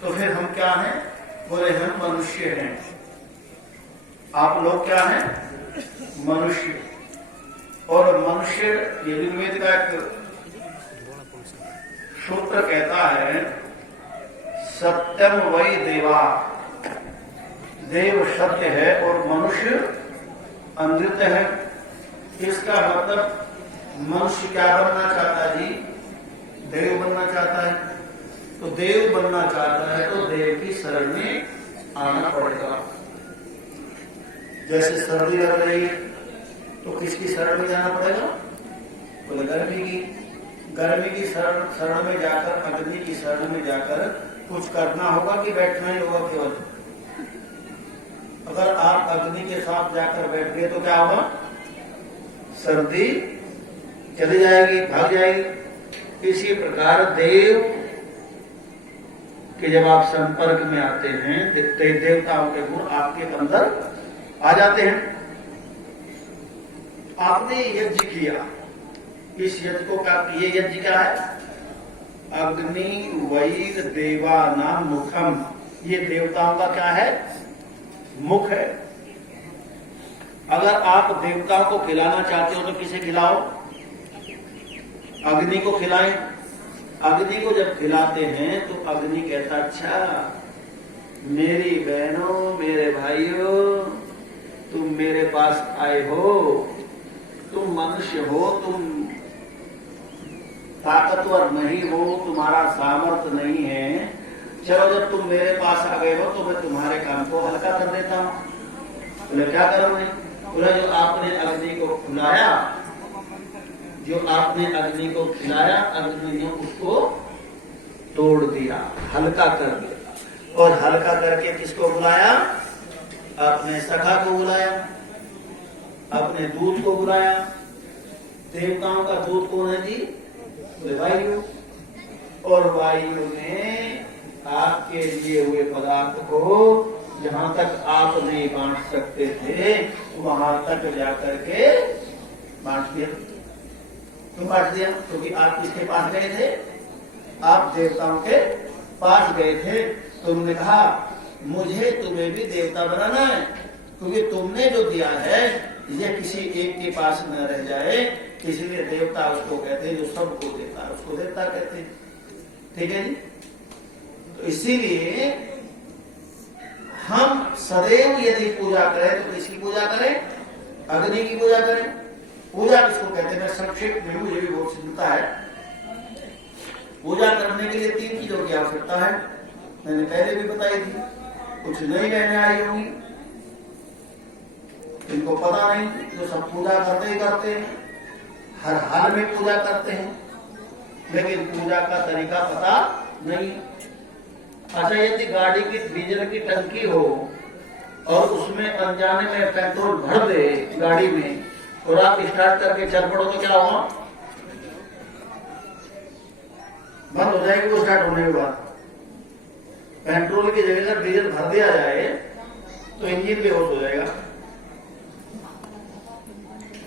तो फिर हम क्या हैं? बोले हम मनुष्य हैं। आप लोग क्या हैं? मनुष्य। और मनुष्य ये ऋग्वेद का एक सूत्र कहता है, सत्यम वै देवा। देव सत्य है और मनुष्य अमृत है। इसका मतलब मनुष्य क्या बनना चाहता है जी? देव बनना चाहता है। तो देव बनना चाहता है तो देव की शरण में आना पड़ेगा। जैसे सर्दी लग रही है तो किसकी शरण में जाना पड़ेगा? बोले गर्मी की। गर्मी की शरण में जाकर, अग्नि की शरण में जाकर कुछ करना होगा कि बैठना ही होगा केवल? अगर आप अग्नि के साथ जाकर बैठ गए तो क्या होगा? सर्दी चली जाएगी, भाग जाएगी। इसी प्रकार देव के जब आप संपर्क में आते हैं, देवताओं के गुण आपके अंदर आ जाते हैं। आपने यज्ञ किया, इस यज्ञ को क्या? ये यज्ञ क्या है? अग्नि वैर देवानां मुखम। ये देवताओं का क्या है? मुख है। अगर आप देवताओं को खिलाना चाहते हो तो किसे खिलाओ? अग्नि को खिलाएं। अग्नि को जब खिलाते हैं तो अग्नि कहता, अच्छा मेरी बहनों, मेरे भाइयों, तुम मेरे पास आए हो, तुम मनुष्य हो, तुम ताकतवर नहीं हो, तुम्हारा सामर्थ्य नहीं है, चलो जब तुम मेरे पास आ गए हो तो मैं तुम्हारे काम को हल्का कर देता हूं। बोले क्या करोगे? बोले जो आपने अग्नि को खिलाया, जो आपने अग्नि को खिलाया, अग्नि ने उसको तोड़ दिया, हल्का कर दिया। और हल्का करके किसको बुलाया? अपने सखा को बुलाया, अपने दूत को बुलाया। देवताओं का दूत कौन है जी? वायु। और वायु ने आपके लिए हुए पदार्थ को जहां तक आप नहीं बांट सकते थे वहां तक जाकर के बांट दिया। क्यों बांट दिया? क्योंकि आप किसके पास गए थे? आप देवताओं के पास गए थे। तुमने कहा मुझे तुम्हें भी देवता बनाना है, क्योंकि तुमने जो दिया है यह किसी एक के पास न रह जाए, इसलिए देवता उसको कहते हैं जो सबको देता है, उसको देवता कहते हैं। ठीक है जी? तो इसीलिए हम सदैव यदि पूजा करें तो किसकी पूजा करें? अग्नि की पूजा करें। पूजा किसको कहते हैं? संक्षेप में, मुझे भी बहुत चिंता है। पूजा करने के लिए 3 चीजों की आवश्यकता है। मैंने पहले भी बताई थी, कुछ नई रहने आई होंगी, इनको पता नहीं, जो सब पूजा करते ही करते हैं, हर हाल में पूजा करते हैं, लेकिन पूजा का तरीका पता नहीं। अच्छा, यदि गाड़ी की डीजल की टंकी हो और उसमें अनजाने में पेट्रोल भर दे गाड़ी में और आप स्टार्ट करके चल पड़ो तो क्या होगा? बंद हो जाएगी वो स्टार्ट होने के बाद। पेट्रोल की जगह अगर डीजल भर दिया जाए तो इंजन बेहोश हो जाएगा।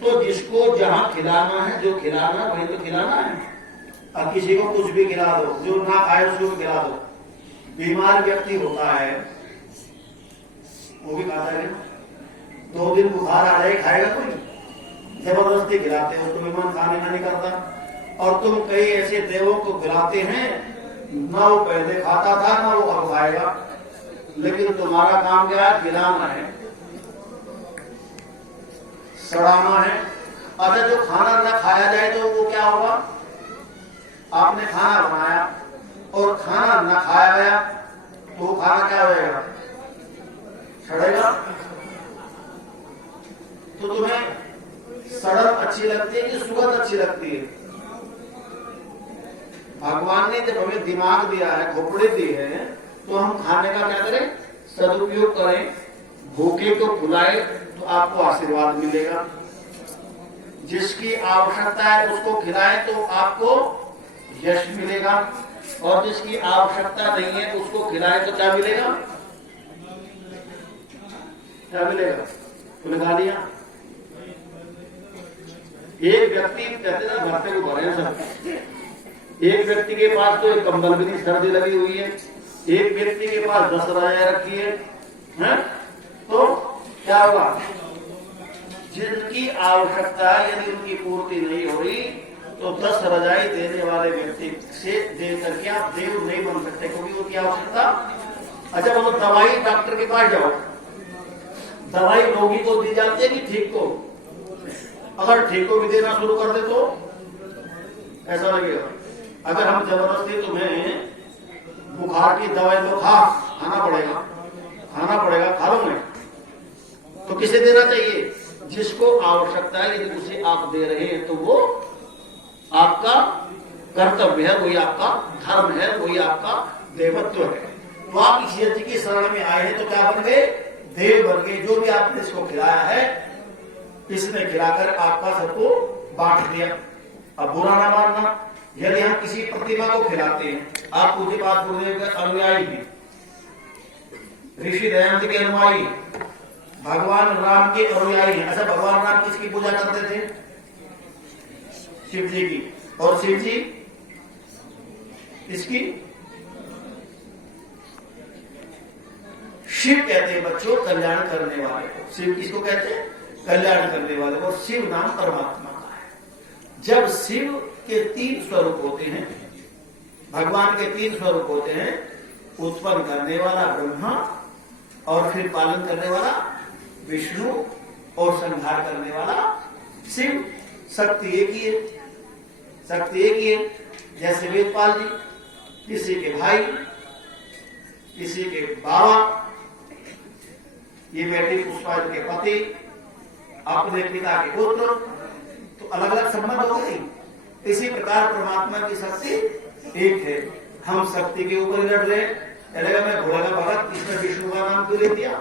तो जिसको जहां खिलाना है, जो खिलाना वही तो खिलाना है। अब किसी को कुछ भी खिला दो, जो ना खाए उसको भी खिला दो। बीमार व्यक्ति होता है वो भी खाता है, 2 दिन बुखार आ जाए, खाएगा कोई? जबरदस्ती खिलाते हो, तो मेहमान खाने का नहीं करता। और तुम कई ऐसे देवों को खिलाते हैं, ना वो पहले खाता था ना वो अब खाएगा, लेकिन तुम्हारा काम क्या है? खिलाना है, सड़ाना है। अच्छा, जो खाना ना खाया जाए तो वो क्या होगा? आपने खाना बनाया और खाना ना खाया गया तो वो खाना क्या हो जाएगा? सड़ेगा। तो तुम्हें सड़न अच्छी लगती है कि सुगंध अच्छी लगती है? भगवान ने जब हमें दिमाग दिया है, खोपड़ी दी है, तो हम खाने का क्या करें? सदुपयोग करें। भूखे को खिलाए तो आपको आशीर्वाद मिलेगा। जिसकी आवश्यकता है उसको खिलाए तो आपको यश मिलेगा, और जिसकी आवश्यकता नहीं है उसको खिलाए तो क्या मिलेगा? क्या मिलेगा? खिला दिया। एक व्यक्ति कहते हैं भरते को भरे सब, एक व्यक्ति के पास तो एक कंबल भी नहीं, सर्दी लगी हुई है, एक व्यक्ति के पास 10 रजाएं रखी है, तो क्या हुआ? जिनकी आवश्यकता यदि उनकी पूर्ति नहीं हो रही तो 10 रजाई देने वाले व्यक्ति से दे करके आप देव नहीं बन सकते, क्योंकि उनकी आवश्यकता। अच्छा बोलो, दवाई डॉक्टर के पास जाओ, दवाई रोगी को दी जाती है कि ठीक को? अगर ठीक को भी देना शुरू कर दे तो ऐसा लगेगा। अगर हम जबरदस्ती तुम्हें बुखार की दवाई लो, खाना पड़ेगा, खा लो मैं, तो किसे देना चाहिए? जिसको आवश्यकता है, यदि उसे आप दे रहे हैं तो वो आपका कर्तव्य है, वही आपका धर्म है, वही आपका देवत्व है। तो आप इस यज्ञ की शरण में आए हैं तो क्या बन गए? देव बन गए। जो भी आपने इसको खिलाया है, इसने खिलाकर आपका सबको बांट दिया। अब बुरा ना मानना, यदि हम किसी प्रतिमा को खिलाते हैं, आप पूज्यपाद गुरुदेव के अनुयायी हैं, ऋषि दयानंद के अनुयायी, भगवान राम के अनुयायी हैं। अच्छा, भगवान राम किसकी पूजा करते थे? शिव जी की। और शिव जी इसकी? शिव कहते हैं बच्चों कल्याण करने वाले को। शिव किसको कहते हैं? कल्याण करने वाले। और शिव नाम परमात्मा का है। जब शिव के 3 स्वरूप होते हैं, भगवान के 3 स्वरूप होते हैं, उत्पन्न करने वाला ब्रह्मा, और फिर पालन करने वाला विष्णु, और संहार करने वाला शिव। शक्ति एक ही है, शक्ति एक ही है। जैसे वेदपाल जी, किसी के भाई, किसी के बाबा, ये बेटी पुष्पा के पति, अपने पिता के पुत्र, तो अलग अलग संबंध हो गई। इसी प्रकार परमात्मा की शक्ति एक है। हम शक्ति के ऊपर लड़ रहे हैं। पहले मैं भोला का भगत, इसमें विष्णु का नाम क्यों ले दिया?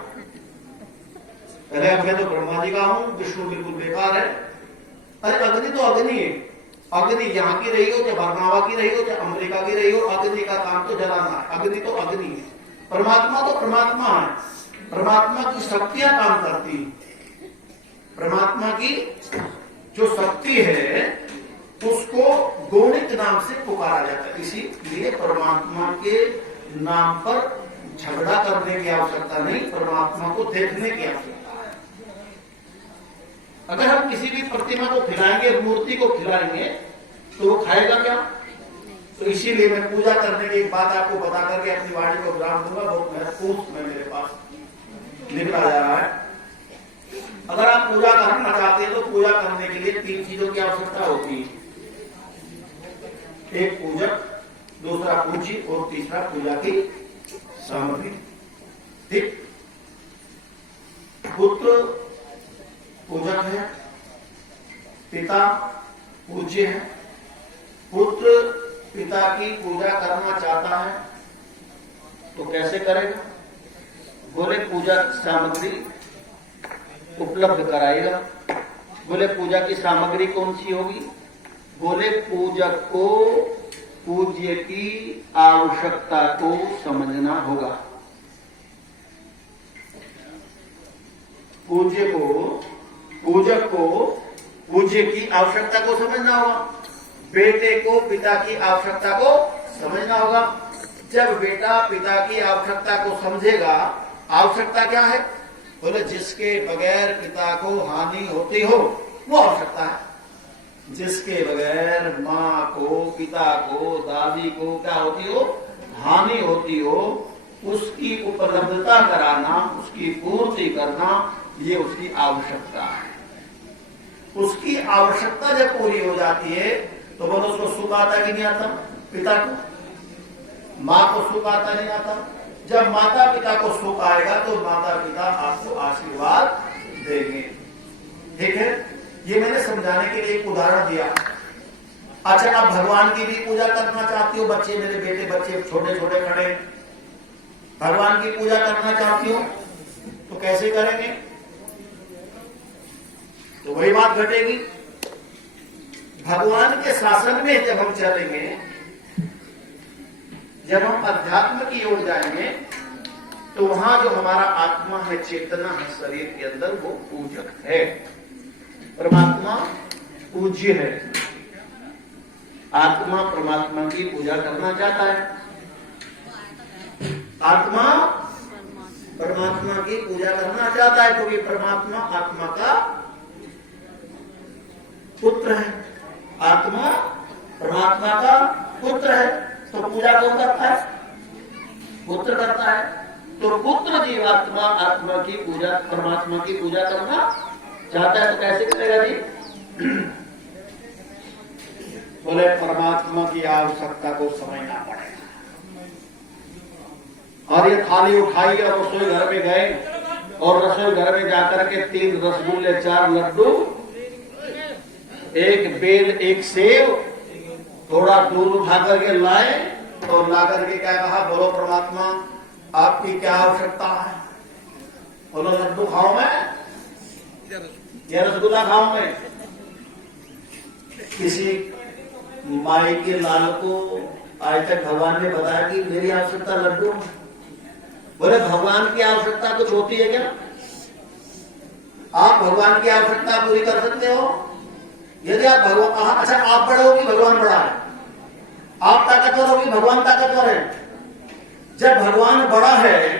पहले मैं तो ब्रह्मा जी का हूं, विष्णु बिल्कुल बेकार है। अरे अग्नि तो अग्नि है, अग्नि यहाँ की रही हो, चाहे बरनावा की रही हो, चाहे अमेरिका की रही हो, अग्नि का काम तो जलाना है। अग्नि तो अग्नि है। परमात्मा तो परमात्मा है। परमात्मा की शक्तियां काम करती है। परमात्मा की जो शक्ति है उसको गौणित नाम से पुकारा जाता है। इसीलिए परमात्मा के नाम पर झगड़ा करने की आवश्यकता नहीं, परमात्मा को देखने की आवश्यकता है। अगर हम किसी भी प्रतिमा को खिलाएंगे, मूर्ति को खिलाएंगे, तो वो खाएगा क्या? तो इसीलिए मैं पूजा करने की एक बात आपको बता करके अपनी वाणी को विराम दूंगा। बहुत महत्वपूर्ण में मेरे पास लिखा जा रहा है। अगर आप पूजा करना चाहते हैं तो पूजा करने के लिए 3 चीजों की आवश्यकता होती है। एक पूजक, दूसरा पूजी, और तीसरा पूजा की सामग्री। ठीक, पुत्र पूजक है, पिता पूज्य है। पुत्र पिता की पूजा करना चाहता है तो कैसे करेगा? बोले पूजा सामग्री उपलब्ध कराएगा। बोले पूजा की सामग्री कौन सी होगी? बोले पूजक को पूज्य की आवश्यकता को समझना होगा। पूजक को पूज्य की आवश्यकता को समझना होगा। बेटे को पिता की आवश्यकता को समझना होगा। जब बेटा पिता की आवश्यकता को समझेगा, आवश्यकता क्या है? बोले जिसके बगैर पिता को हानि होती हो वो आवश्यकता है। जिसके बगैर माँ को, पिता को, दादी को क्या होती हो? हानि होती हो, उसकी उपलब्धता कराना, उसकी पूर्ति करना, ये उसकी आवश्यकता है। उसकी आवश्यकता जब पूरी हो जाती है तो बोलो उसको सुख आता कि नहीं आता? पिता को, माँ को सुख आता नहीं आता? जब माता पिता को सुख आएगा तो माता पिता आपको आशीर्वाद देंगे। ठीक है, ये मैंने समझाने के लिए एक उदाहरण दिया। अच्छा, आप भगवान की भी पूजा करना चाहती हो? बच्चे, मेरे बेटे बच्चे छोटे छोटे खड़े, भगवान की पूजा करना चाहती हो तो कैसे करेंगे? तो वही बात घटेगी। भगवान के शासन में जब हम चलेंगे, जब हम अध्यात्म की ओर जाएंगे, तो वहां जो हमारा आत्मा है, चेतना है शरीर के अंदर, वो पूजक है। परमात्मा पूज्य है। आत्मा परमात्मा की पूजा करना चाहता है। आत्मा परमात्मा की पूजा करना चाहता है, क्योंकि परमात्मा आत्मा का पुत्र है। आत्मा परमात्मा का पुत्र है, तो पूजा कौन करता है? पुत्र करता है। तो पुत्र जीवात्मा आत्मा की पूजा, परमात्मा की पूजा करना चाहता है, तो कैसे करेगा जी? बोले परमात्मा की आवश्यकता को समझना पड़ेगा। और ये थाली उठाई और रसोई घर में गए, और रसोई घर में जाकर के 3 रसगुल्ले, 4 लड्डू, 1 बेल, 1 सेव, थोड़ा दूध उठा करके लाए, और ला करके क्या कहा? बोलो परमात्मा आपकी क्या आवश्यकता है? बोलो लड्डू खाओ मैं या रसगुल्ला खाओ मैं? किसी माई के लाल को आज तक भगवान ने बताया कि मेरी आवश्यकता लड्डू? बोले भगवान की आवश्यकता कुछ होती है क्या? आप भगवान की आवश्यकता पूरी कर सकते हो? यदि आप भगवान, अच्छा आप बड़े हो कि भगवान बड़ा है? आप ताकतवर हो कि भगवान ताकतवर है? जब भगवान बड़ा है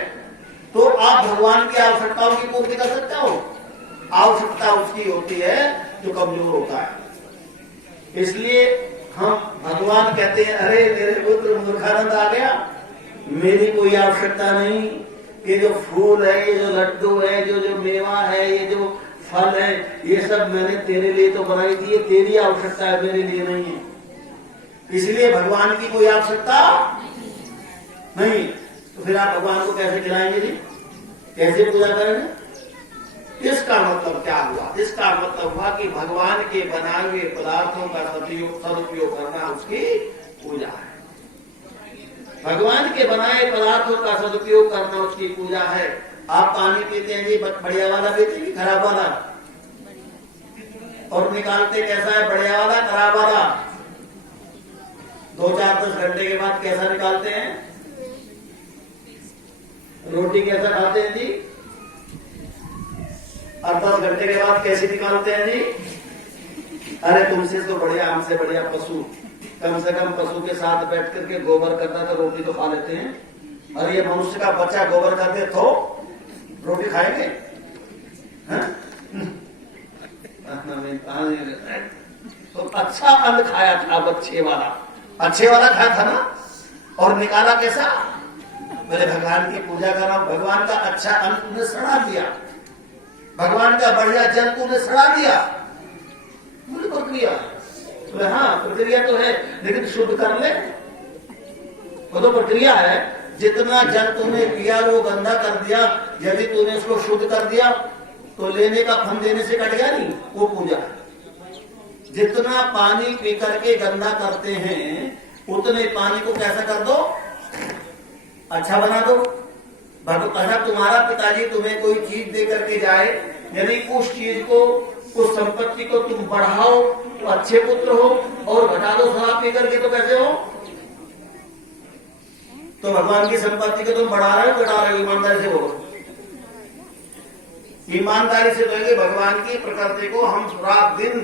तो आप भगवान की आवश्यकताओं की पूर्ति कर सकते हो? आवश्यकता उसकी होती है जो कमजोर होता है। इसलिए हम भगवान कहते हैं, अरे मेरे पुत्र मूर्खानंद आ गया, मेरी कोई आवश्यकता नहीं। ये जो फूल है, ये जो लड्डू है, जो मेवा है, ये जो फल है, ये सब मैंने तेरे लिए तो बनाई थी, तेरी आवश्यकता है, मेरे लिए नहीं है। इसलिए भगवान की कोई आवश्यकता नहीं। तो फिर आप भगवान को कैसे खिलाएंगे जी? कैसे पूजा करेंगे? इसका मतलब क्या हुआ? इसका मतलब हुआ कि भगवान के बनाए हुए पदार्थों का सदुपयोग करना उसकी पूजा है। भगवान के बनाए पदार्थों का सदुपयोग करना उसकी पूजा है। आप पानी पीते हैं जी, बढ़िया वाला पीते हैं कि खराब वाला? और निकालते कैसा है, बढ़िया वाला खराब वाला? 2-4-10 घंटे के बाद कैसा निकालते हैं? रोटी कैसा खाते हैं जी? 10 घंटे के बाद कैसे निकालते हैं जी? अरे तुमसे तो बढ़िया, हमसे बढ़िया पशु, कम से कम पशु के साथ बैठ करके गोबर करता तो रोटी तो खा लेते हैं। और ये मनुष्य का बच्चा गोबर करते तो रोटी खाएंगे? तो अच्छा अन्न खाया था, अच्छे वाला खाया था ना। और निकाला कैसा? मेरे भगवान की पूजा कर रहा हूं, भगवान का अच्छा अन्न तुमने सड़ा दिया, भगवान का बढ़िया जल तुमने सड़ा दिया। बोले प्रक्रिया? बोले हाँ प्रक्रिया तो है, लेकिन शुद्ध कर ले। वो तो प्रक्रिया है। जितना जल तुमने पिया वो गंदा कर दिया, यदि तूने उसको शुद्ध कर दिया तो लेने का फल देने से कट गया नहीं, वो पूजा है। जितना पानी पी करके गंदा करते हैं उतने पानी को कैसा कर दो? अच्छा बना दो। अगर तुम्हारा पिताजी तुम्हें कोई चीज दे करके जाए, यदि उस चीज को, उस संपत्ति को तुम बढ़ाओ तो अच्छे पुत्र हो, और घटा दो शराब पी करके तो कैसे हो? तो भगवान की संपत्ति को तुम बढ़ा रहे हो, घटा रहे हो? ईमानदारी से बोलो। ईमानदारी से कहेंगे भगवान की प्रकृति को हम रात दिन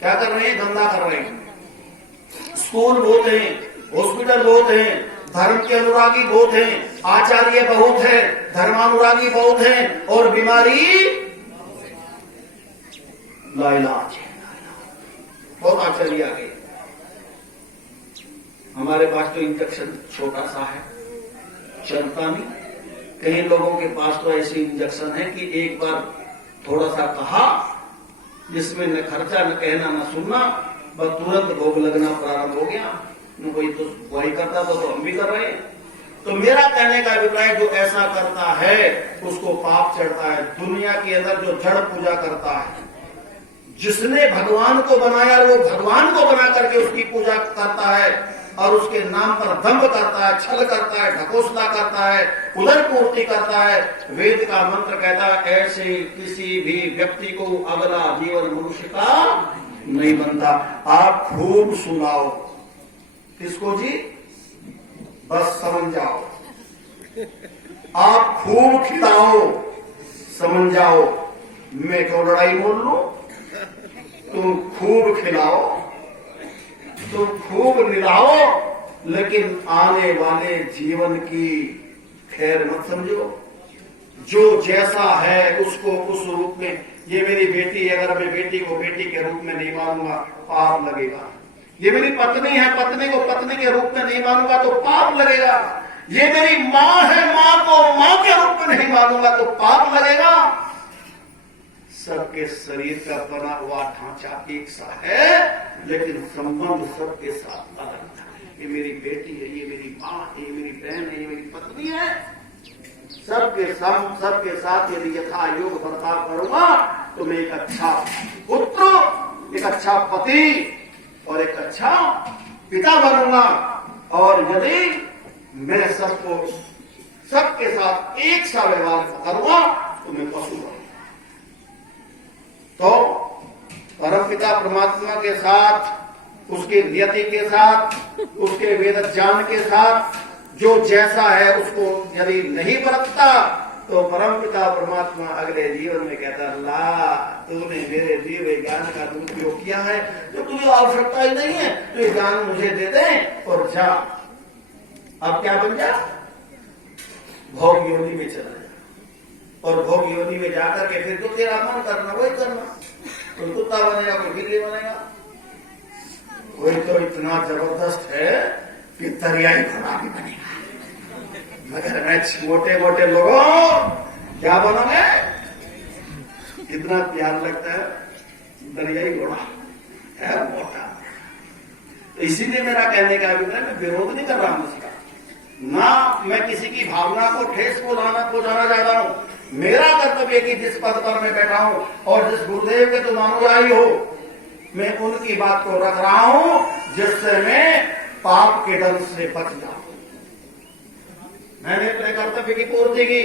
क्या कर रहे हैं? गंदा कर रहे हैं। स्कूल बहुत हैं, हॉस्पिटल बहुत हैं, धर्म के अनुरागी बहुत हैं, आचार्य बहुत है, धर्मानुरागी बहुत हैं, और बीमारी लाइलाज है। बहुत आचार्य आ गए। हमारे पास तो इंजेक्शन छोटा सा है, चलता नहीं। कई लोगों के पास तो ऐसी इंजेक्शन है कि एक बार थोड़ा सा कहा, जिसमें न खर्चा, न कहना, न सुनना, बस तुरंत भोग लगना प्रारंभ हो गया। कोई तो वही करता था तो हम भी कर रहे हैं। तो मेरा कहने का अभिप्राय, जो ऐसा करता है उसको पाप चढ़ता है। दुनिया के अंदर जो जड़ पूजा करता है, जिसने भगवान को बनाया वो भगवान को बना करके उसकी पूजा करता है, और उसके नाम पर दंभ करता है, छल करता है, ढकोसला करता है, उदर पूर्ति करता है। वेद का मंत्र कहता है ऐसे किसी भी व्यक्ति को अगला जीवन मनुष्य का नहीं बनता। आप खूब सुनाओ किसको जी? बस समझ जाओ। आप खूब खिलाओ, समझ जाओ। मैं क्यों लड़ाई बोल लूं? तुम खूब खिलाओ, तुम खूब निलाओ, लेकिन आने वाले जीवन की खैर मत समझो, जो जैसा है उसको उस रूप में। ये मेरी बेटी है, अगर मैं बेटी को बेटी के रूप में नहीं मानूंगा पाप लगेगा। ये मेरी पत्नी है, पत्नी को पत्नी के रूप में नहीं मानूंगा तो पाप लगेगा। ये मेरी माँ है, माँ को माँ के रूप में नहीं मानूंगा तो पाप लगेगा। सबके शरीर का बना हुआ ढांचा एक सा है, लेकिन संबंध सबके साथ अलग है। ये मेरी बेटी है, ये मेरी माँ है, ये मेरी बहन है, ये मेरी पत्नी है। सबके साथ यदि यथा योग बर्ताव करूंगा तो मैं एक अच्छा पुत्र, एक अच्छा पति और एक अच्छा पिता बनूंगा। और यदि मैं सबके साथ एक सा व्यवहार करूंगा तो मैं पशु बनूंगा। तो परमपिता परमात्मा के साथ, उसके नियति के साथ, उसके वेद ज्ञान के साथ जो जैसा है उसको यदि नहीं बरतता तो परमपिता परमात्मा अगले जीवन में कहता, अल्लाह तूने मेरे दिए हुए ज्ञान का दुरुपयोग किया है, तो तुझे आवश्यकता ही नहीं है, तो ये ज्ञान मुझे दे दे और जा। अब क्या बन जा? भोग योनि में चला जा। और भोग योनि में जाकर के फिर तो तेरा मन करना वही करना। कोई कुत्ता बनेगा, कोई बिल्ली बनेगा। कोई तो इतना जबरदस्त है कि तरियाई घोड़ा भी बनेगा। मगर मैं मोटे मोटे लोगों क्या बनोगे? कितना प्यार लगता है, दरियाई घोड़ा है मोटा। तो इसीलिए मेरा कहने का अभिप्राय, मैं विरोध नहीं कर रहा हूं उसका, ना मैं किसी की भावना को ठेस पहुंचाना चाहता हूं। मेरा कर्तव्य कि जिस पद पर मैं बैठा हूं और जिस गुरुदेव के तुम अनुयायी हो, मैं उनकी बात को रख रहा हूं जिससे मैं पाप के डर से बच जाऊं। मैंने अपने कर्तव्य की पूर्ति की।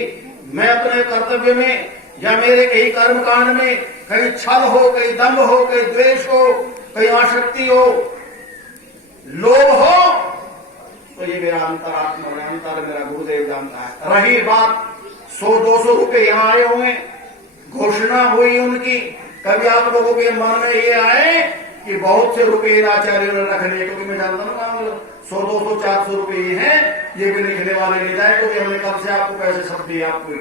मैं अपने कर्तव्य में या मेरे कहीं कर्म कांड में कहीं छल हो, कहीं दम्भ हो, कहीं द्वेष हो, कहीं आसक्ति हो, लोभ हो, तो ये मेरा अंतर मेरा गुरुदेव जानता है। रही बात 100-200 रुपए यहाँ आए हुए, घोषणा हुई उनकी, कभी आप लोगों के मन में ये आए कि बहुत से रुपए आचार्यों ने रखने, क्योंकि मैं जानता हूँ 100-200-400 रुपए ये हैं, ये भी लिखने वाले ले जाए, क्योंकि हमने कब से आपको पैसे सब दिए। आपको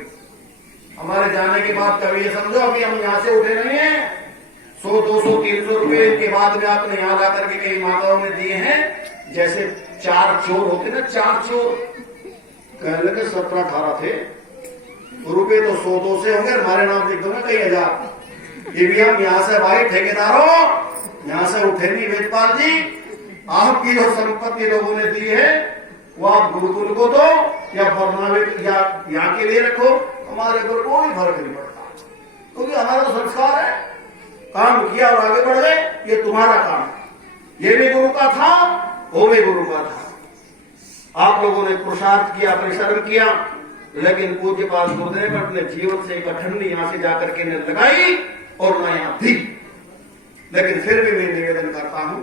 हमारे जाने के बाद कभी ये समझो अभी हम यहाँ से उठे नहीं है। 100-200-300 रुपए के बाद में आपने यहाँ जाकर के कई माताओं ने दिए हैं। जैसे 4 चोर होते ना, 4 चोर कहने लगे 17-18 थे रुपए, तो 100-200 से होंगे, हमारे नाम लिख दो ना कई हजार। ये भी हम यहाँ से भाई ठेकेदारों यहाँ से उठे नहीं। वेदपाल जी, आपकी जो संपत्ति लोगों ने दी है वो आप गुरुकुल को दो या बर्नावेट या यहाँ के लिए रखो, हमारे ऊपर कोई फर्क नहीं पड़ता, क्योंकि हमारा तो संस्कार है। काम किया और आगे बढ़ गए, ये तुम्हारा काम। ये भी गुरु का था, वो भी गुरु का था। आप लोगों ने पुरुषार्थ किया, परिश्रम किया, लेकिन पूज्य पास गुरुदेव ने अपने जीवन से एक अठन्नी यहां से जाकर के ने लगाई और ना यहां दी। लेकिन फिर भी मैं निवेदन करता हूं,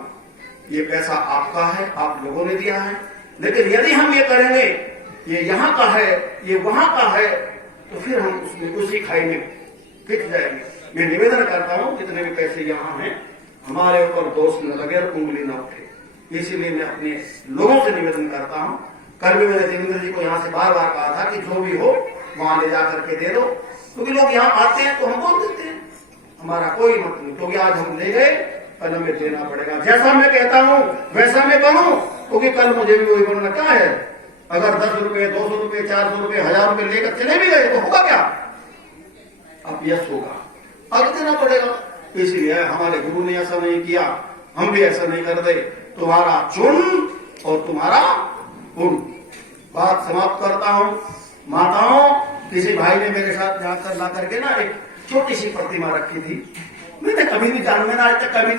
ये पैसा आपका है, आप लोगों ने दिया है, लेकिन यदि हम ये करेंगे, ये यहाँ का है, ये वहां का है, तो फिर हम उसमें उसी खाई में फिट जाएंगे। मैं निवेदन करता हूं, जितने भी पैसे यहाँ हैं, हमारे ऊपर दोष न लगे और उंगली न उठे। इसीलिए मैं अपने लोगों से निवेदन करता हूं। कल भी मैंने देवेंद्र जी को यहाँ से बार बार कहा था कि जो भी हो वहां ले जाकर के दे दो, क्योंकि लोग यहाँ आते हैं तो हम बोल देते हैं, हमारा कोई मत नहीं। क्योंकि आज हम ले गए, कल हमें देना पड़ेगा। जैसा मैं कहता हूं वैसा मैं बनूं, क्योंकि कल मुझे भी वही बनना। क्या है, अगर 10 रुपए, 200 रुपए, 400 रुपए, 1000 रुपए लेकर चले भी गए तो होगा क्या? अब यश होगा, आगे देना पड़ेगा। इसलिए हमारे गुरु ने ऐसा नहीं किया, हम भी ऐसा नहीं कर दे। तुम्हारा चुन और तुम्हारा गुण। बात समाप्त करता हूं। माताओं, किसी भाई ने मेरे साथ जाकर ला करके ना एक छोटी सी प्रतिमा रखी थी। मैंने कभी नहीं जान, मैंने आज तक कभी